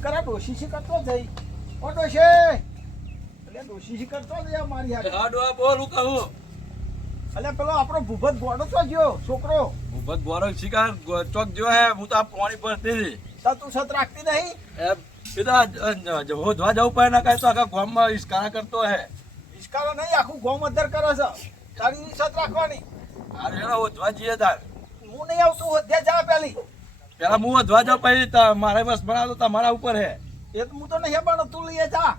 શિકારા ડોશી શિકારતો જઈ ઓ ડોશે એટલે ડોશી શિકારતો જ મારી હારે હા ડોહા બોલ હું કહું એટલે પેલો આપણો ભૂપત ગોડો તો ગયો છોકરો ભૂપત ગોરો શિકાર ચોક જો હે હું તો આ પાણી ભરતી તા તું સત રાખતી નહીં પિતા ધોવા જવું પડે ના કાંઈ તો આખા ગામમાં ઇસ્કારા કરતો હે ઈસકારો નહીં આખું ગોમ અધર કરે છે તારી સત રાખવાની અરે એનો ધોવા જઈએ તાર હું નહીં આવતું હોદ્યા જા પેલી પેલા હું ધોવા જાઉં પછી મારે બસ બનાવતો તમારા ઉપર હે એ તો હું તો નહીં પણ તું લઈએ જા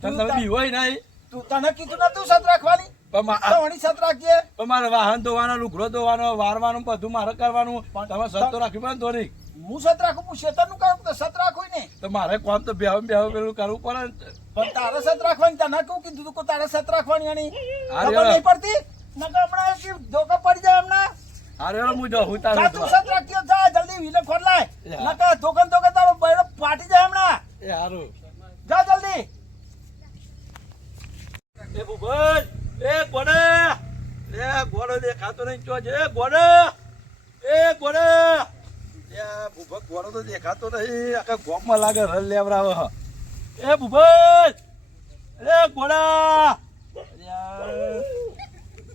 તમે બી હોય નહીં તું તને કીધું ને તું સત રાખવાની તો વણી સત રાખજે પણ મારે વાહન ધોવાનો લુગડો ધોવાનો વારવાનું બધું મારે કરવાનું તમે સત તો રાખી પડે ને ધોરી હું સત રાખું હું શેતરનું કરું તો સત રાખું ને તો મારે કોમ તો બેહો પેલું કરવું પડે ને પણ તારે સત રાખવાની તને કેવું કીધું તું કે તારે સત રાખવાની અણી અરે ખબર નહીં પડતી નકર હમણાં કે ધોકા પડી જાય હમણાં અરે હું જાઉં જા તું સત રાખ્યો જા જલ્દી વિલે ખોલ લાય નકર ધોકન તારો બૈરો ફાટી જાય હમણાં એ હારું જા જલ્દી એ ભૂપત એ ગોડો દેખાતો નહીં ચો છે ગોડો એ ભૂપત ગોડો તો દેખાતો નહીં આખા ગોમમાં લાગે રલ લેવરાવે એ ભૂપત એ ગોડા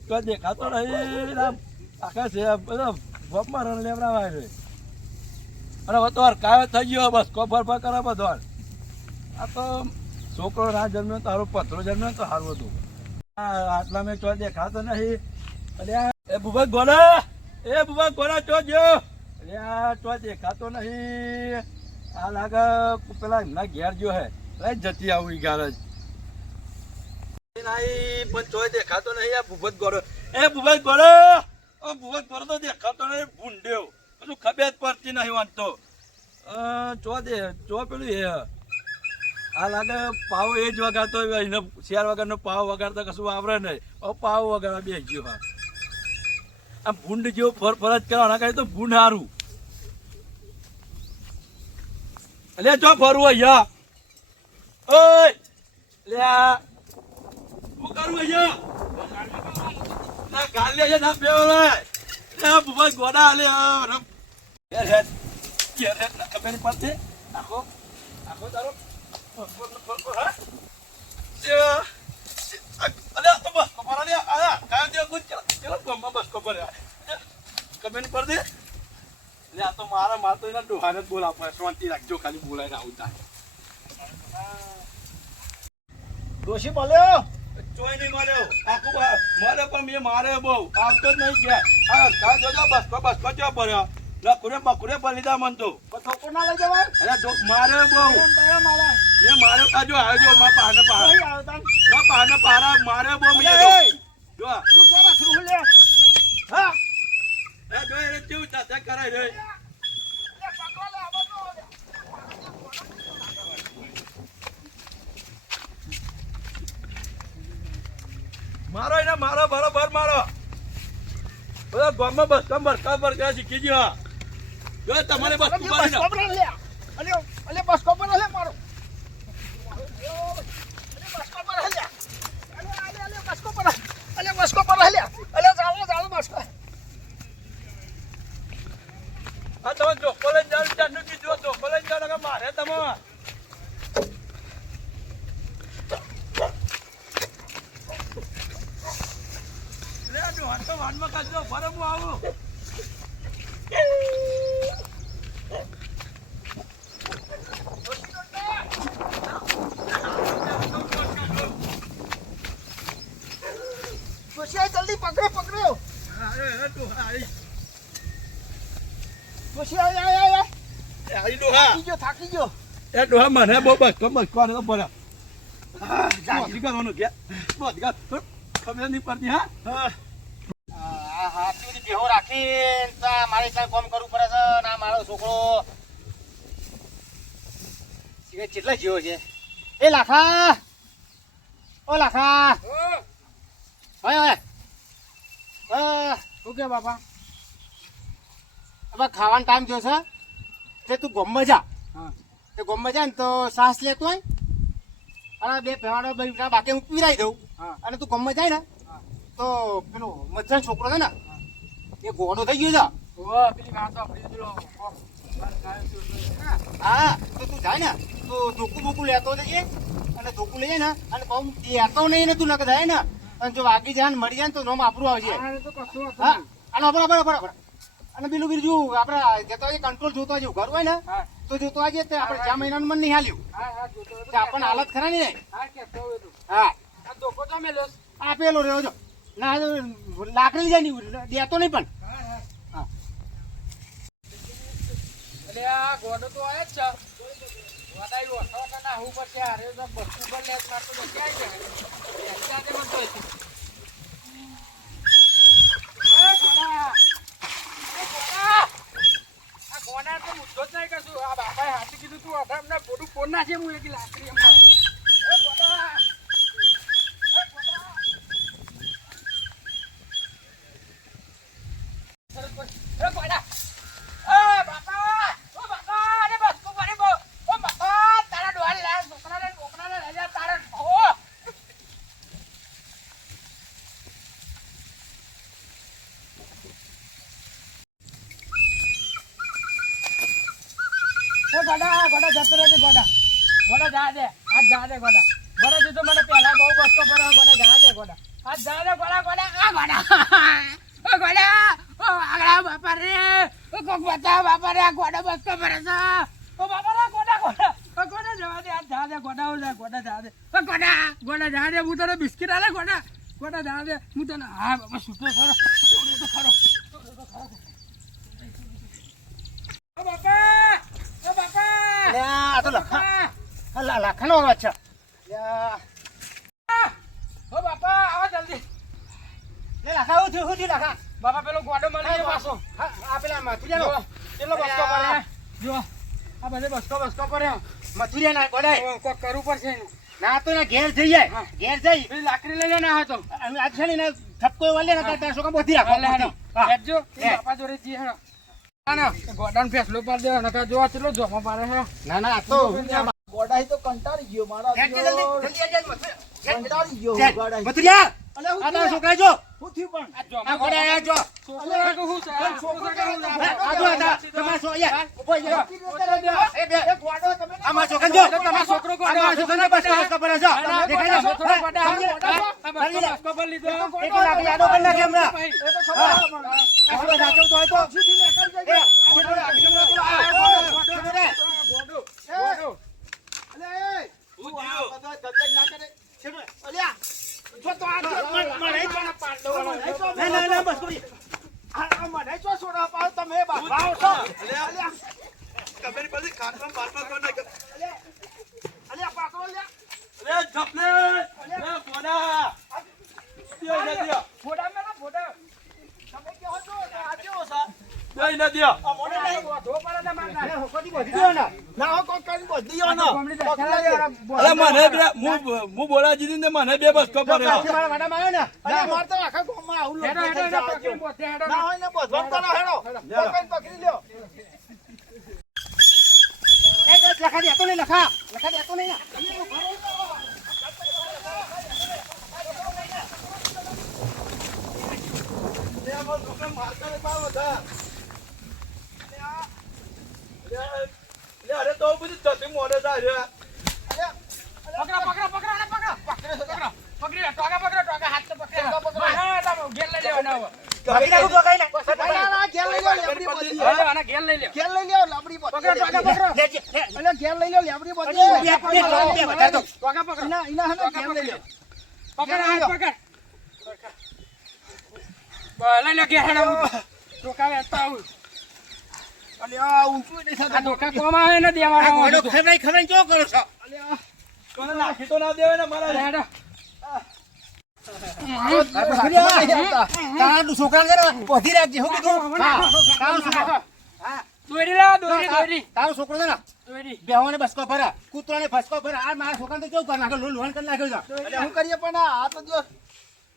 તો દેખાતો નહીં આખા છે બધા ગોમમાં રલ લેવરાવે છે અને હવે તો કાયો થઈ ગયો બસ કોફર કરે બધો આ તો છોકરો ના જન્મ્યો તારો પત્રો જન્મ્યો તો સારું હતું આટલા મેં ચો દેખાતો નહીં અલ્યા એ ભૂપત ગોડા ચો જો અલ્યા ચો દેખાતો નહીં આ લાગે પેલા એમના ઘેર જો હે જતી આવું ઘેર જ નહીં પણ ચો દેખાતો નહીં આ ભૂપત ગોડો તો દેખાતો નહીં ભૂંડ્યો બધું ખબર જ પડતી નહીં વાંચતો ચો પેલું એ આ લાગે પાવ એ જ વગાડતો એને શેર વગરનો પાવ વગાડતો કશું આવડે નહીં પાવ વગાડવા બે ગયો હા આમ ભૂંડ જેવો ફરજ કરવાના કાંઈ તો ભૂંડ હારું અલે જો ફરવું અહીંયા ઓય લ્યા શું કરું અહીંયા ના ગાલે છે ના બેવલે ના ભૂપત ગોડા આલે ખબર નહીં પડતી આખો તારો મારા તો એના ડોહાને જ બોલા શાંતિ રાખજો ખાલી બોલાય ને આવું થાય ડોશી બોલ્યો ચોય નહીં માર્યો આખું મારે પણ મેં મારે બહુ આવતો જ નહીં ગયા હા જોજો બસ જો ભર્યો બકુરે પર લીધા મન તો ઠોકો ના લઈ જવાય અરે મારે બહુ મેં મારે પાજો આવ્યો મા પાને પારા મારે બહુ મેં જો તું થોડા શરૂ લે હા એ જો એ કેવું ચાચા કરાય રે મારો એને મારો બરોબર મારો બધા ગામમાં બસ કબર શીખી ગયો જો તમારે બસ બસ કોપર લે મારો હા તમે ચોખ્ખો લઈને જાવ ચાંદુ કીધું ચોખ્ખો લઈને જાવ મારે તમે વાનમાં કાઢજો ફરે હું આવું જલ્દી પકડો થાકી ગયો એ ડોહા મને બહુ બસ કોને તો ભર્યા કરવાનું કે ખબર નહીં પડતી હા બેહો રાખી મારે ત્યાં કામ કરવું પડે છે ના મારો છોકરો કેટલા જેવો છે એ લાખા હવે શું કે બાપા હવે ખાવાનો ટાઈમ થયો છે તે તું ગોમમાં જા તે ગોમમાં જાય ને તો સાસ લેતો હોય અને બે પહેવાનો બાકી હું પીરાઈ દઉં અને તું ગોમમાં જાય ને તો પેલો મચ્છર છોકરો છે ને એ ગોડો થઈ ગયો છે હા તો તું જાય ને તો ધોકું બોકું લેતો જઈએ અને ધોકું લઈએ ને અને બહુ દેતો નહીં ને તું નકર થાય ને અને જો વાગી જાય ને મળી જાય ને તો નોમ આપણું આવશે હા અને બરાબર અને બીજું આપણે જતો કંટ્રોલ જોતો આજે ઘર હોય ને તો જોતો આજે આપણે 6 મહિનાનું મન નહીં હાલ્યું આપણને હાલત ખરા નહીં હા આપેલો રહ્યો જો ના લાકડી જાય નહીં દેતો નહીં પણ એટલે આ ગોડો તો આયા જ છે વધાઈ ઓછો કે ના હું પર છે અરે તો બસ ઉપર લેસ મારતો તો ક્યાં જાય અત્યારે મનતો છે એ ગોડા આ ગોડા તો મુદ્દો જ નહીં કશું આ બાપાએ હાથી કીધું તું અમને બોડું ફોન ના છે હું એક લાકડી એમ એ ગોડા ગોડા જતો રહેજે ગોડા જા દે આજ જા દે ગોડા તો મને પહેલા બહુ બસકો પડ્યો ગોડા જા દે ગોડા આજ જા દે ગોડા આ ગોડા ઓ આગળ બાપા રે ઓ કોક બતા બાપા રે આ ગોડા બસકો પડે છે ઓ બાપા રે ગોડા જવા દે આજ જા દે ગોડા જા દે ઓ ગોડા જા દે હું તને બિસ્કિટ આલે ગોડા જા દે હું તને હા બાપા છૂટો ખરો ઓ બાપા આ તો લાખાનો અવાજ છે ઓ બાપા આવો જલ્દી લે લાખા હું થયું લાખા બાપા પેલો ગોડો મળી ગયો પાછો આ પેલા મથુરિયાનો પેલો બસકો પડે જો આ બધે બસકો પડ્યો મથુરિયા ના ગોડાય કોક કરવું પડશે ના તો ના ઘેર જઈ જાય ઘેર જઈ પેલી લાકડી લઈ લે ના હતો આજ છે ને ઠપકો વાલે ના તાર છોકરા બોધી રાખો બેઠજો બાપા જોડે જી હેડો ના ગોડાનો ફેસલો પાડ દે નકા જો ચલો જોમો પાડે હે ના આ તો ગોડાઈ તો કંટાળી ગયો મારા કંટાળી ગયો ગોડાઈ મથુરિયા આ તારા છોકરા જો હું થયું પણ આ ગોડા આયા જો છોકરા કે હું છે આ જો તમારા છો યાર ઉભો જો એ બે ગોડો તમે આમાં છોકરા જો તમારો છોકરો ગોડો આમાં છોકરા બસ ખબર છે દેખાય છે છોકરો ગોડા આ બસકો પર લીધો એક લાખ યાદો કરી નાખી હમણાં એ તો ખબર આ સાચો તો હોય તો સીધી નીકળ જાય ના બસ કરી મને જો સોડા પાવ તમે બાપા છો કમેરી પછી ખાટમાં પાટમાં કોણ નાખ અલ્યા પાકડો લ્યા રે જપને રે ગોડા દિયો દિયો ફોડા મેલા ફોડા તમે કેવો છો આ કેવો સા દઈ ન દિયો મોને નહીં ધો પડે ને માર હોકોડી બોધી દો ને ના હો કોઈ કઈ બોધી યો ના અલે મને બે હું બોલા જીદી ને મને બે બસકો પડ્યો મારા વાડામાં આવ્યો ને અલ્યા માર તો આખા ગોમાં આવું હેડો લોકો હેડો પકડી બોતે હેડો ના હોય ને બોધવા તો ના હેડો કોઈ પકડી લ્યો એક લખા દેતો નહીં લખા દેતો નહીં અરે તો બધી જતી મોડે જાય પકડી હાથ તો પકડી ઘેર લઈ લેવાના ભાઈ નાખું તો કઈ ના ઘેર લઈ લ્યો લેબડી બોધી ઘેર લઈ લે ઘેર લઈ લ્યો લેબડી બોધી લેજે અલ્યા ઘેર લઈ લ્યો લેબડી બોધી બે બતાર દો ઇના હને ઘેર લઈ લ્યો પકડ હાથ પકડ લઈ લે ઘેર હેડો ટોકા વેચતા આવું અલ્યા ઊંચું નહીં આ થતું ટોકા કોમ આવે ને દેવાના ખબર ચો કરો છો અલ્યા કોને નાખી તો ના દેવાય ને મારા હેડો તારા છોકરા જરા બોધી રાખજે હું કીધું તારો છોકરો દોરી લાવ દોરી તારો છોકરો છે ને દોરી બેહોને બસકો ભરા કૂતરાને ફસકો ભરા આ મારા છોકરાને તો કેવું કરી નાખ્યો લોહન કરી નાખ્યો છે અલ્યા હું કરીએ પણ આ તો જો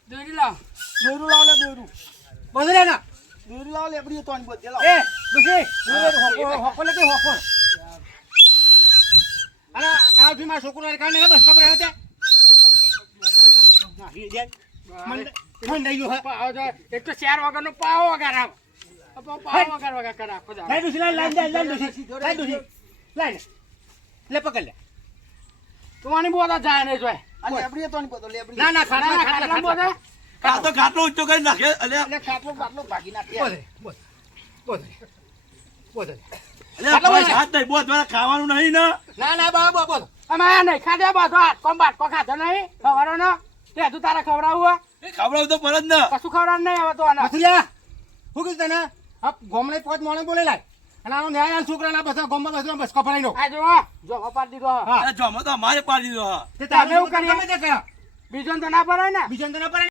દોરી લાવ દોરું લાવ લે દોરું બોધ રે ના દોરું લાવ લેબડી તો બોધી લાવ એ દુસરી હોકો લે કે હોકો અને કાલથી મારા છોકરાને કારણે બસકો ભરાયો તે ના હી દે મન દઈ ગયો પાવ જો એક તો 4 વાગ્યાનો પાવ વગર આવ પાવ વગર કર આખો દા લાઈ દુસરી લાઈ દુસરી લાઈ લે પકડ લે. તું આની બોધા જાય નહીં જોય આ લેબડીએ તો નહીં પોતો લેબડી ના ના ખાટલા બોધે આ તો ખાટલો ઊંચો કરી નાખે અલ્યા એટલે ખાટલો બાટલો ભાગી નાખે બોધે બોધે બોધે. અલ્યા ભાઈ હાથ નહીં બોધ મારે ખાવાનું નહીં ને ના ના બાબા બોધે. અમારે નહીં ખાધે બધો હાટકો બાટકો ખાધો નહીં ખવડાવો ને તે તું તારે ખવડાવું એ ખવડાવું તો પડે જ ને કશું ખવડાવ નહીં હવે તો આના નથી લે શું કીધું તને આ ગોમડે પોત મોણે બોલે લાય અને આનો ન્યાય આલ છોકરાના બધા ગોમમાં બધો બસ કપડાઈ નો. આ જો જો અપાર દીધો હા અરે જોમાં તો અમારે પાડી દીધો હા તે તમે એવું કરીએ? ગમે તે કરો. બીજો ને તો ના પડાય ને બીજાને તો ના પડે